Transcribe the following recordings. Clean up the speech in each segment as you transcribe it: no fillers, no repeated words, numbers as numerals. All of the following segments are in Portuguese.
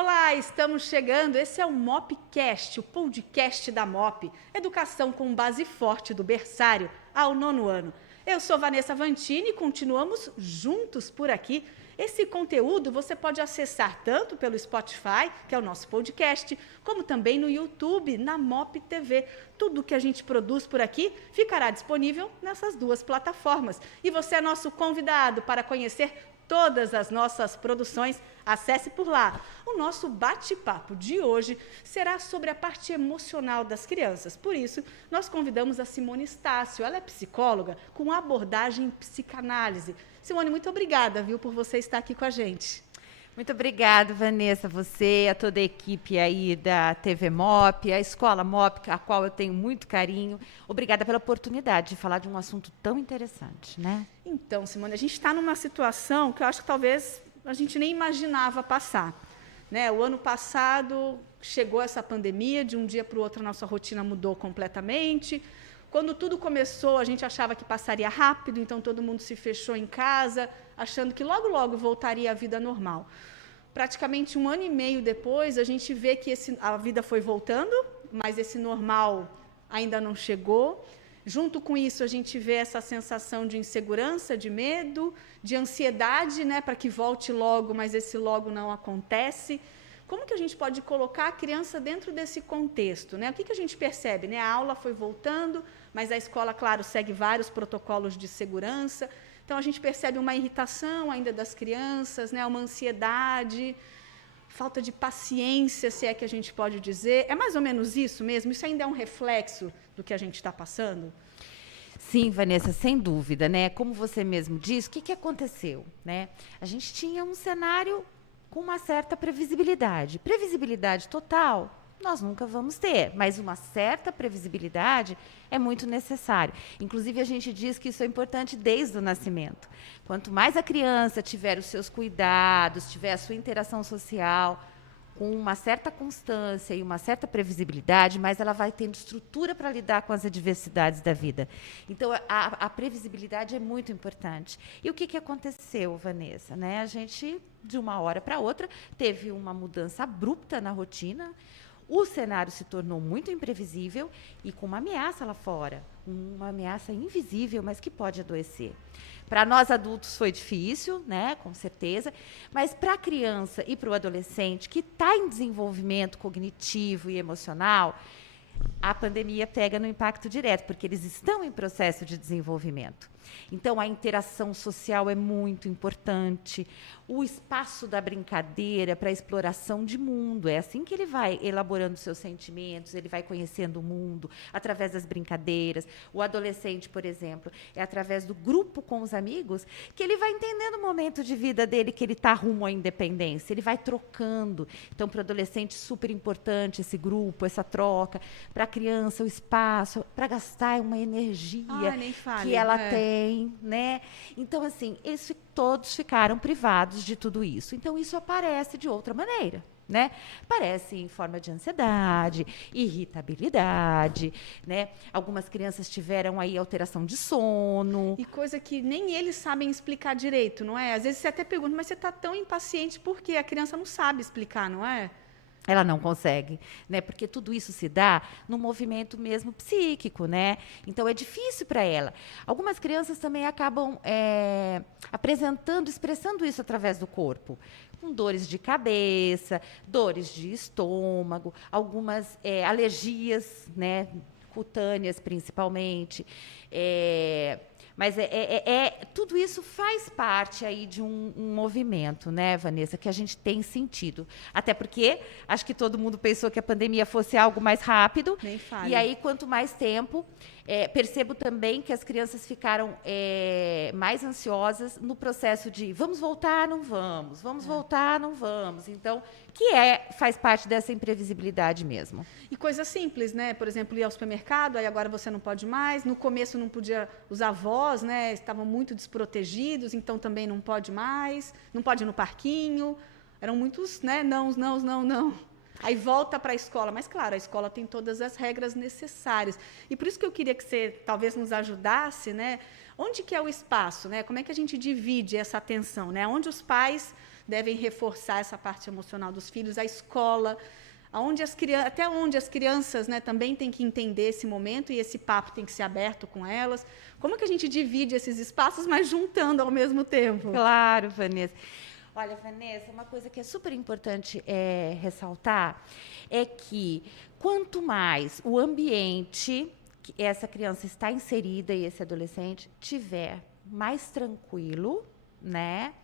Olá, estamos chegando. Esse é o Mopcast, o podcast da Mop. Educação com base forte do berçário ao 9º ano. Eu sou Vanessa Vantini e continuamos juntos por aqui. Esse conteúdo você pode acessar tanto pelo Spotify, que é o nosso podcast, como também no YouTube, na Mop TV. Tudo que a gente produz por aqui ficará disponível nessas duas plataformas. E você é nosso convidado para conhecer todas as nossas produções. Acesse por lá. O nosso bate-papo de hoje será sobre a parte emocional das crianças. Por isso, nós convidamos a Simone Estácio. Ela é psicóloga com abordagem psicanálise. Simone, muito obrigada, viu, por você estar aqui com a gente. Muito obrigada, Vanessa, você, a toda a equipe aí da TV Mop, a Escola Mop, a qual eu tenho muito carinho. Obrigada pela oportunidade de falar de um assunto tão interessante, né? Então, Simone, a gente está numa situação que eu acho que talvez a gente nem imaginava passar, né? O ano passado chegou essa pandemia, de um dia para o outro a nossa rotina mudou completamente. Quando tudo começou, a gente achava que passaria rápido, então todo mundo se fechou em casa, achando que logo, logo voltaria à vida normal. Praticamente 1 ano e meio depois, a gente vê que a vida foi voltando, mas esse normal ainda não chegou. Junto com isso, a gente vê essa sensação de insegurança, de medo, de ansiedade, né, para que volte logo, mas esse logo não acontece. Como que a gente pode colocar a criança dentro desse contexto, né? O que a gente percebe, né? A aula foi voltando, mas a escola, claro, segue vários protocolos de segurança. Então, a gente percebe uma irritação ainda das crianças, né? Uma ansiedade, falta de paciência, se é que a gente pode dizer. É mais ou menos isso mesmo? Isso ainda é um reflexo do que a gente está passando? Sim, Vanessa, sem dúvida, né? Como você mesmo disse, o que aconteceu, né? A gente tinha um cenário com uma certa previsibilidade. Previsibilidade total, nós nunca vamos ter, mas uma certa previsibilidade é muito necessário. Inclusive, a gente diz que isso é importante desde o nascimento. Quanto mais a criança tiver os seus cuidados, tiver a sua interação social, com uma certa constância e uma certa previsibilidade, mas ela vai tendo estrutura para lidar com as adversidades da vida. Então, a previsibilidade é muito importante. E o que aconteceu, Vanessa? Né? A gente, de uma hora para outra, teve uma mudança abrupta na rotina, o cenário se tornou muito imprevisível e com uma ameaça lá fora, uma ameaça invisível, mas que pode adoecer. Para nós adultos foi difícil, né, com certeza, mas para a criança e para o adolescente que está em desenvolvimento cognitivo e emocional, a pandemia pega no impacto direto, porque eles estão em processo de desenvolvimento. Então, a interação social é muito importante, o espaço da brincadeira para a exploração de mundo. É assim que ele vai elaborando seus sentimentos, ele vai conhecendo o mundo, através das brincadeiras. O adolescente, por exemplo, é através do grupo com os amigos que ele vai entendendo o momento de vida dele, que ele está rumo à independência, ele vai trocando. Então, para o adolescente, super importante esse grupo, essa troca. Para a criança, o espaço, para gastar uma energia que ela tem, né? Então, assim, eles todos ficaram privados de tudo isso. Então, isso aparece de outra maneira, né? Aparece em forma de ansiedade, irritabilidade, né? Algumas crianças tiveram aí alteração de sono. E coisa que nem eles sabem explicar direito, não é? Às vezes você até pergunta, mas você está tão impaciente porque a criança não sabe explicar, não é? Ela não consegue, né? Porque tudo isso se dá no movimento mesmo psíquico, né? Então é difícil para ela. Algumas crianças também acabam apresentando, expressando isso através do corpo, com dores de cabeça, dores de estômago, algumas alergias, né? Cutâneas principalmente. Mas tudo isso faz parte aí de um movimento, né, Vanessa, que a gente tem sentido. Até porque acho que todo mundo pensou que a pandemia fosse algo mais rápido. Nem fale. E aí, quanto mais tempo, percebo também que as crianças ficaram mais ansiosas no processo de vamos voltar, não vamos, vamos voltar, não vamos. Então, faz parte dessa imprevisibilidade mesmo. E coisa simples, né? Por exemplo, ir ao supermercado, aí agora você não pode mais. No começo não podia, os avós, né, estavam muito desprotegidos, então também não pode mais. Não pode ir no parquinho. Eram muitos, né, não. Aí volta para a escola, mas claro, a escola tem todas as regras necessárias. E por isso que eu queria que você talvez nos ajudasse, né? Onde que é o espaço, né? Como é que a gente divide essa atenção, né? Onde os pais devem reforçar essa parte emocional dos filhos, a escola, até onde as crianças, né, também têm que entender esse momento e esse papo tem que ser aberto com elas. Como é que a gente divide esses espaços, mas juntando ao mesmo tempo? Claro, Vanessa. Olha, Vanessa, uma coisa que é super importante ressaltar é que quanto mais o ambiente que essa criança está inserida e esse adolescente tiver mais tranquilo, né?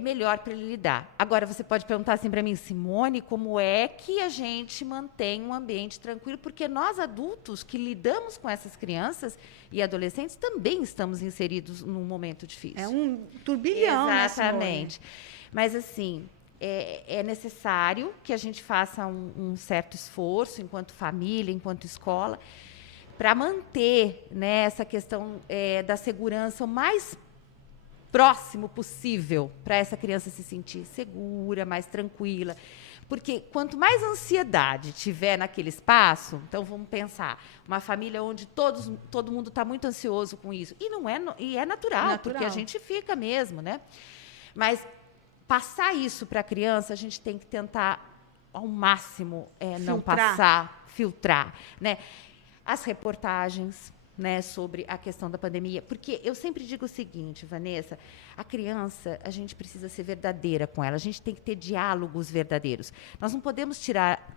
Melhor para ele lidar. Agora, você pode perguntar assim para mim, Simone, como é que a gente mantém um ambiente tranquilo? Porque nós, adultos, que lidamos com essas crianças e adolescentes, também estamos inseridos num momento difícil. É um turbilhão, exatamente. Né, mas, assim, é necessário que a gente faça um certo esforço, enquanto família, enquanto escola, para manter, né, essa questão da segurança o mais próximo possível para essa criança se sentir segura, mais tranquila. Porque quanto mais ansiedade tiver naquele espaço, então vamos pensar, uma família onde todo mundo está muito ansioso com isso. E é natural, porque a gente fica mesmo, né? Mas passar isso para a criança, a gente tem que tentar ao máximo não passar, filtrar, né? As reportagens, né, sobre a questão da pandemia, porque eu sempre digo o seguinte, Vanessa, a criança, a gente precisa ser verdadeira com ela, a gente tem que ter diálogos verdadeiros. Nós não podemos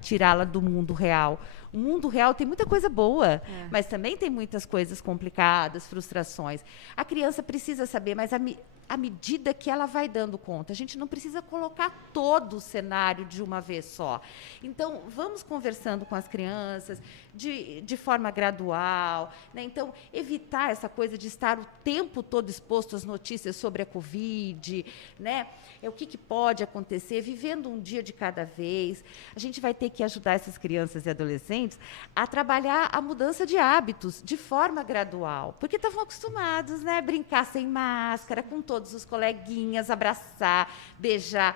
tirá-la do mundo real. O mundo real tem muita coisa boa, mas também tem muitas coisas complicadas, frustrações. A criança precisa saber, mas à medida que ela vai dando conta, a gente não precisa colocar todo o cenário de uma vez só. Então, vamos conversando com as crianças de forma gradual, né? Então, evitar essa coisa de estar o tempo todo exposto às notícias sobre a Covid, né? O que pode acontecer, vivendo um dia de cada vez. A gente vai ter que ajudar essas crianças e adolescentes a trabalhar a mudança de hábitos de forma gradual, porque estavam acostumados, né, a brincar sem máscara, com todos os coleguinhas, abraçar, beijar.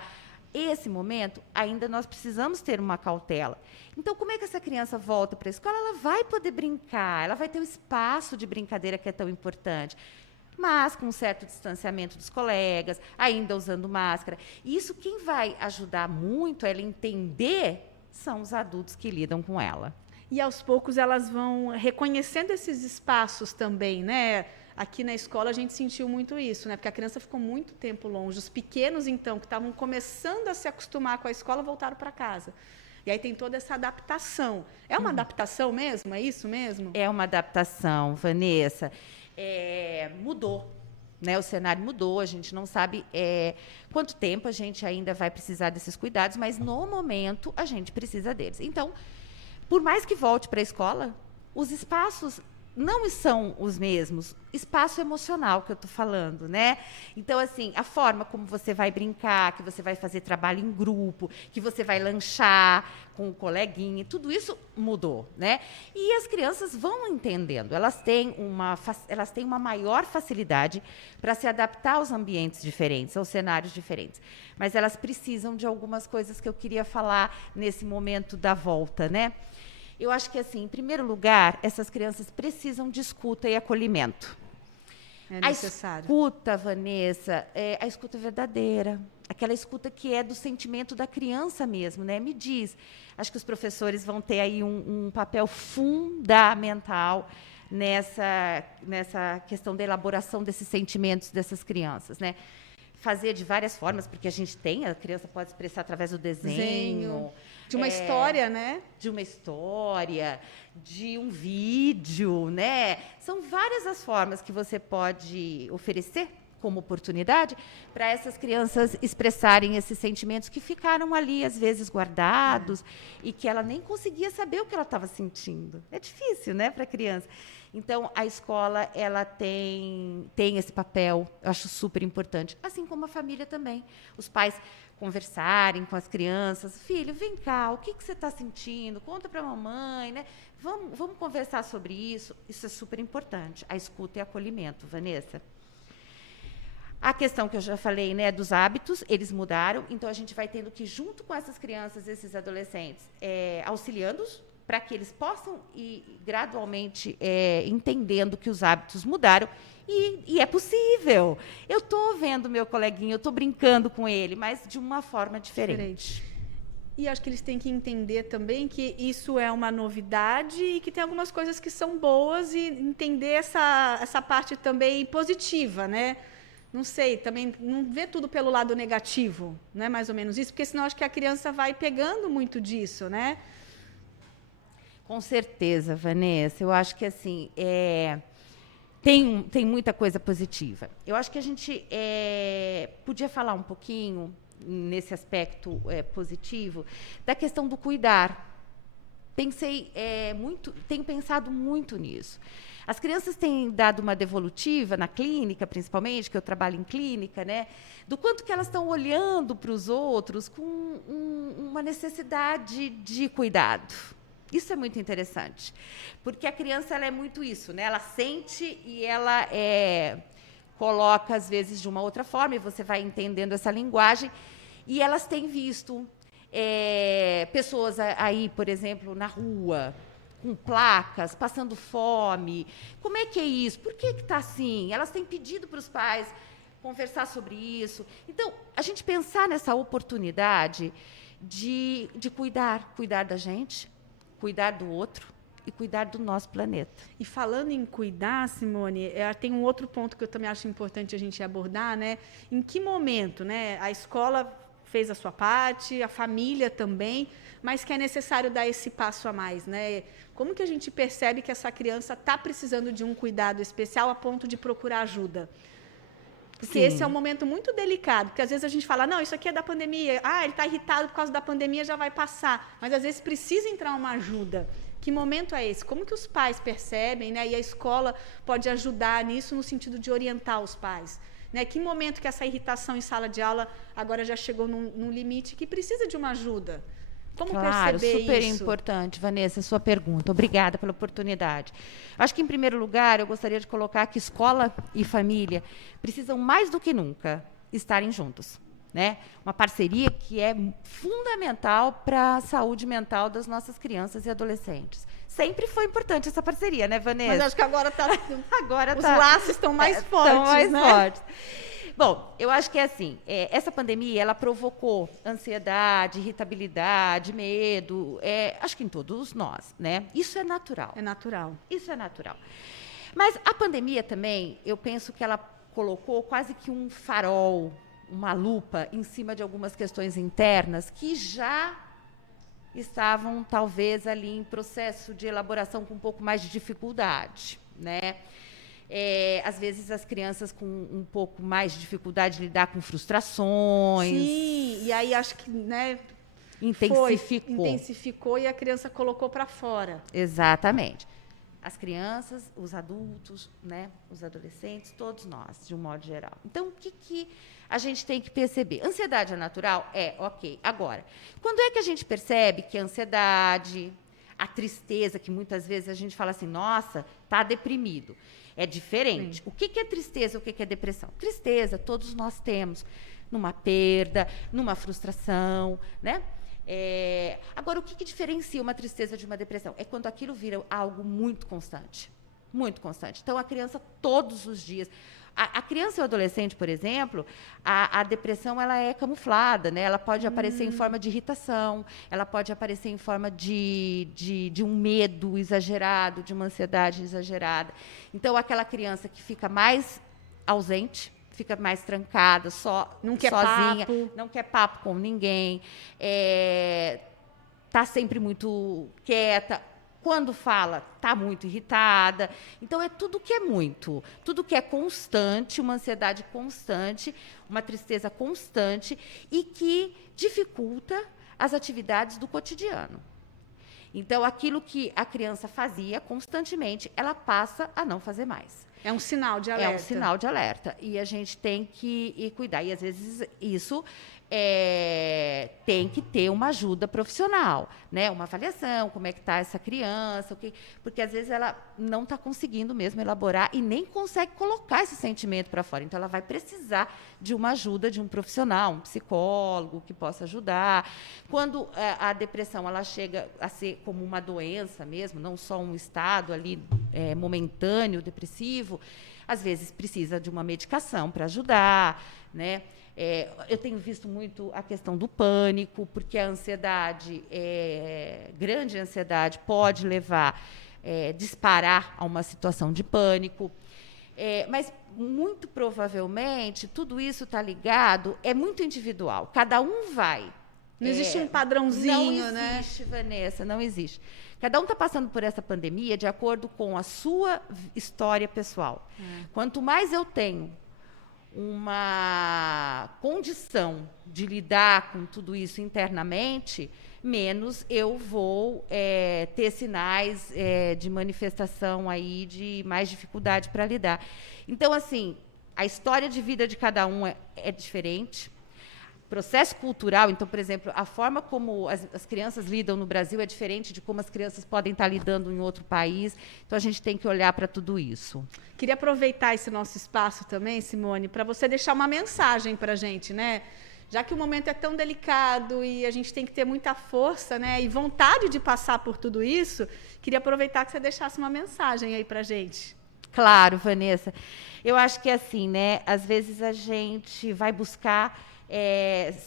Esse momento, ainda nós precisamos ter uma cautela. Então, como é que essa criança volta para a escola? Ela vai poder brincar, ela vai ter um espaço de brincadeira que é tão importante, mas com um certo distanciamento dos colegas, ainda usando máscara. E isso, quem vai ajudar muito ela a entender são os adultos que lidam com ela. E, aos poucos, elas vão reconhecendo esses espaços também, né? Aqui na escola a gente sentiu muito isso, né? Porque a criança ficou muito tempo longe. Os pequenos, então, que estavam começando a se acostumar com a escola, voltaram para casa. E aí tem toda essa adaptação. É uma adaptação mesmo? É isso mesmo? É uma adaptação, Vanessa. Mudou, né? O cenário mudou, a gente não sabe quanto tempo a gente ainda vai precisar desses cuidados, mas no momento a gente precisa deles. Então, por mais que volte para a escola, os espaços não são os mesmos. Espaço emocional que eu estou falando, né? Então, assim, a forma como você vai brincar, que você vai fazer trabalho em grupo, que você vai lanchar com o coleguinha, tudo isso mudou, né? E as crianças vão entendendo. Elas têm uma maior facilidade para se adaptar aos ambientes diferentes, aos cenários diferentes. Mas elas precisam de algumas coisas que eu queria falar nesse momento da volta, né? Eu acho que, assim, em primeiro lugar, essas crianças precisam de escuta e acolhimento. É necessário. A escuta, Vanessa, a escuta verdadeira, aquela escuta que é do sentimento da criança mesmo, né? Me diz, acho que os professores vão ter aí um papel fundamental nessa questão da elaboração desses sentimentos dessas crianças, né? Fazer de várias formas, porque a criança pode expressar através do desenho. De uma história, né? De uma história, de um vídeo, né? São várias as formas que você pode oferecer como oportunidade para essas crianças expressarem esses sentimentos que ficaram ali, às vezes, guardados e que ela nem conseguia saber o que ela estava sentindo. É difícil, né, para a criança. Então, a escola, ela tem esse papel, eu acho super importante, assim como a família também. Os pais conversarem com as crianças, filho, vem cá, o que você está sentindo? Conta para a mamãe, né? Vamos conversar sobre isso. Isso é super importante, a escuta e acolhimento, Vanessa. A questão que eu já falei, né, dos hábitos, eles mudaram, então a gente vai tendo que, junto com essas crianças, esses adolescentes, auxiliando-os para que eles possam ir gradualmente entendendo que os hábitos mudaram. E é possível. Eu estou vendo meu coleguinha, eu estou brincando com ele, mas de uma forma diferente. E acho que eles têm que entender também que isso é uma novidade e que tem algumas coisas que são boas e entender essa parte também positiva, né? Não sei, também não ver tudo pelo lado negativo, não é mais ou menos isso? Porque senão acho que a criança vai pegando muito disso, né? Com certeza, Vanessa. Eu acho que assim tem muita coisa positiva. Eu acho que a gente podia falar um pouquinho nesse aspecto positivo da questão do cuidar. Tenho pensado muito nisso. As crianças têm dado uma devolutiva na clínica, principalmente, que eu trabalho em clínica, né? Do quanto que elas estão olhando para os outros com uma necessidade de cuidado. Isso é muito interessante, porque a criança ela é muito isso, né? Ela sente e ela coloca, às vezes, de uma outra forma, e você vai entendendo essa linguagem, e elas têm visto pessoas aí, por exemplo, na rua, com placas, passando fome. Como é que é isso? Por que está assim? Elas têm pedido para os pais conversar sobre isso. Então, a gente pensar nessa oportunidade de cuidar da gente, cuidar do outro e cuidar do nosso planeta. E falando em cuidar, Simone, tem um outro ponto que eu também acho importante a gente abordar, né? Em que momento, né? A escola fez a sua parte, a família também, mas que é necessário dar esse passo a mais, né? Como que a gente percebe que essa criança está precisando de um cuidado especial a ponto de procurar ajuda? Porque esse é um momento muito delicado, porque às vezes a gente fala, não, isso aqui é da pandemia, ele está irritado por causa da pandemia, já vai passar, mas às vezes precisa entrar uma ajuda. Que momento é esse? Como que os pais percebem, né? E a escola pode ajudar nisso no sentido de orientar os pais? Né? Que momento que essa irritação em sala de aula agora já chegou num limite que precisa de uma ajuda? Como perceber super isso? Importante, Vanessa, a sua pergunta. Obrigada pela oportunidade. Acho que, em primeiro lugar, eu gostaria de colocar que escola e família precisam, mais do que nunca, estarem juntos. Né? Uma parceria que é fundamental para a saúde mental das nossas crianças e adolescentes. Sempre foi importante essa parceria, né, Vanessa? Mas acho que agora os tá, laços estão mais fortes, né? Fortes. Bom, eu acho que é assim, essa pandemia, ela provocou ansiedade, irritabilidade, medo, acho que em todos nós, né? Isso é natural. É natural. Isso é natural. Mas a pandemia também, eu penso que ela colocou quase que um farol, uma lupa em cima de algumas questões internas que já estavam, talvez, ali em processo de elaboração com um pouco mais de dificuldade, né? Às vezes, as crianças com um pouco mais de dificuldade de lidar com frustrações. Sim, e aí acho que, né, intensificou e a criança colocou para fora. Exatamente. As crianças, os adultos, né, os adolescentes, todos nós, de um modo geral. Então, o que a gente tem que perceber? Ansiedade é natural? Ok. Agora, quando é que a gente percebe que a ansiedade, a tristeza, que muitas vezes a gente fala assim, nossa, está deprimido. É diferente. Sim. O que é tristeza e o que é depressão? Tristeza, todos nós temos. Numa perda, numa frustração, né? Agora, o que diferencia uma tristeza de uma depressão? É quando aquilo vira algo muito constante. Muito constante. Então, a criança, todos os dias... A criança e o adolescente, por exemplo, a depressão ela é camuflada, né? Ela pode aparecer em forma de irritação, ela pode aparecer em forma de um medo exagerado, de uma ansiedade exagerada. Então, aquela criança que fica mais ausente, fica mais trancada, não quer sozinha, papo. Não quer papo com ninguém, está sempre muito quieta. Quando fala, está muito irritada. Então, é tudo que é muito. Tudo que é constante, uma ansiedade constante, uma tristeza constante e que dificulta as atividades do cotidiano. Então, aquilo que a criança fazia constantemente, ela passa a não fazer mais. É um sinal de alerta. É um sinal de alerta. E a gente tem que cuidar. E, às vezes, isso tem que ter uma ajuda profissional, né? Uma avaliação, como é que está essa criança, porque às vezes ela não está conseguindo mesmo elaborar e nem consegue colocar esse sentimento para fora. Então, ela vai precisar de uma ajuda de um profissional, um psicólogo que possa ajudar. Quando a depressão ela chega a ser como uma doença mesmo, não só um estado ali momentâneo, depressivo, às vezes precisa de uma medicação para ajudar, né? Eu tenho visto muito a questão do pânico, porque a ansiedade, grande ansiedade, pode levar, disparar a uma situação de pânico. Mas, muito provavelmente, tudo isso está ligado, é muito individual. Cada um vai. Não existe um padrãozinho, né? Não existe, Vanessa, não existe. Cada um está passando por essa pandemia de acordo com a sua história pessoal. Quanto mais eu tenho uma condição de lidar com tudo isso internamente, menos eu vou ter sinais de manifestação aí de mais dificuldade para lidar. Então, assim, a história de vida de cada um é diferente. Processo cultural, então, por exemplo, a forma como as crianças lidam no Brasil é diferente de como as crianças podem estar lidando em outro país. Então, a gente tem que olhar para tudo isso. Queria aproveitar esse nosso espaço também, Simone, para você deixar uma mensagem para a gente, né? Já que o momento é tão delicado e a gente tem que ter muita força, né, e vontade de passar por tudo isso, queria aproveitar que você deixasse uma mensagem aí para a gente. Claro, Vanessa. Eu acho que assim, né? Às vezes a gente vai buscar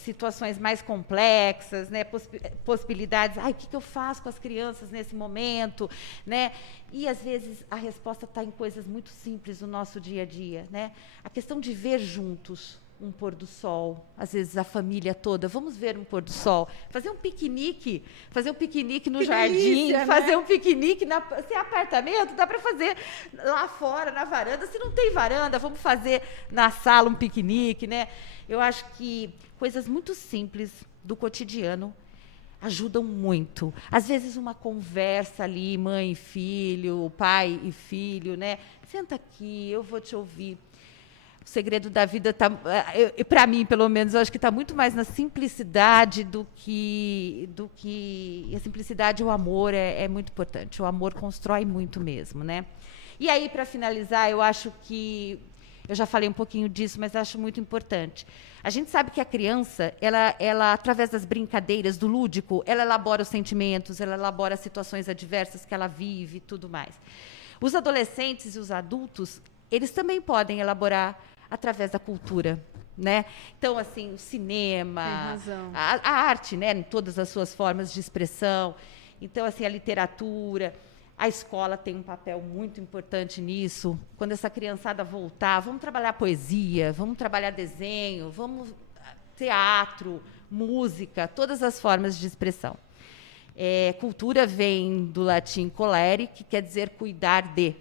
situações mais complexas, né, possibilidades. O que eu faço com as crianças nesse momento, né? E às vezes a resposta está em coisas muito simples do nosso dia a dia, né? A questão de ver juntos um pôr do sol, às vezes a família toda, vamos ver um pôr do sol, fazer um piquenique no jardim, delícia, fazer né? um piquenique, se é apartamento, dá para fazer lá fora, na varanda, se não tem varanda, vamos fazer na sala um piquenique, né? Eu acho que coisas muito simples do cotidiano ajudam muito. Às vezes uma conversa ali, mãe e filho, pai e filho, né? Senta aqui, eu vou te ouvir. O segredo da vida está, para mim, pelo menos, eu acho que está muito mais na simplicidade do que a simplicidade e o amor é muito importante. O amor constrói muito mesmo, né? E aí, para finalizar, eu acho que eu já falei um pouquinho disso, mas acho muito importante. A gente sabe que a criança, ela através das brincadeiras, do lúdico, ela elabora os sentimentos, ela elabora as situações adversas que ela vive e tudo mais. Os adolescentes e os adultos, eles também podem elaborar através da cultura, né? Então, assim, o cinema, a arte, né, em todas as suas formas de expressão. Então, assim, a literatura, a escola tem um papel muito importante nisso. Quando essa criançada voltar, vamos trabalhar poesia, vamos trabalhar desenho, vamos teatro, música, todas as formas de expressão. Cultura vem do latim colere, que quer dizer cuidar de.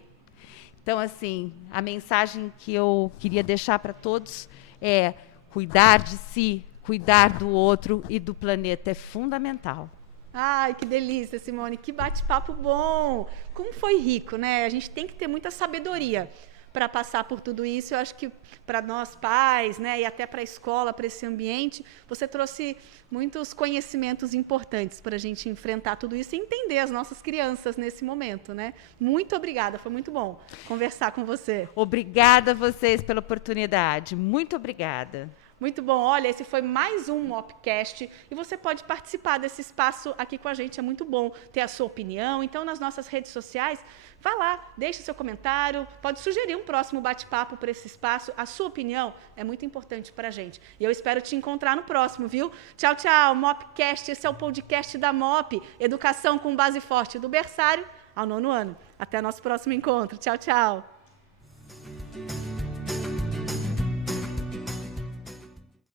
Então, assim, a mensagem que eu queria deixar para todos é cuidar de si, cuidar do outro e do planeta é fundamental. Ai, que delícia, Simone, que bate-papo bom. Como foi rico, né? A gente tem que ter muita sabedoria para passar por tudo isso. Eu acho que para nós pais, né, e até para a escola, para esse ambiente, você trouxe muitos conhecimentos importantes para a gente enfrentar tudo isso e entender as nossas crianças nesse momento, né? Muito obrigada, foi muito bom conversar com você. Obrigada a vocês pela oportunidade, muito obrigada. Muito bom, olha, esse foi mais um Mopcast e você pode participar desse espaço aqui com a gente, é muito bom ter a sua opinião. Então, nas nossas redes sociais, vá lá, deixe seu comentário, pode sugerir um próximo bate-papo para esse espaço. A sua opinião é muito importante para a gente. E eu espero te encontrar no próximo, viu? Tchau, tchau, Mopcast, esse é o podcast da Mop, Educação com Base Forte do berçário ao 9º ano. Até nosso próximo encontro. Tchau, tchau.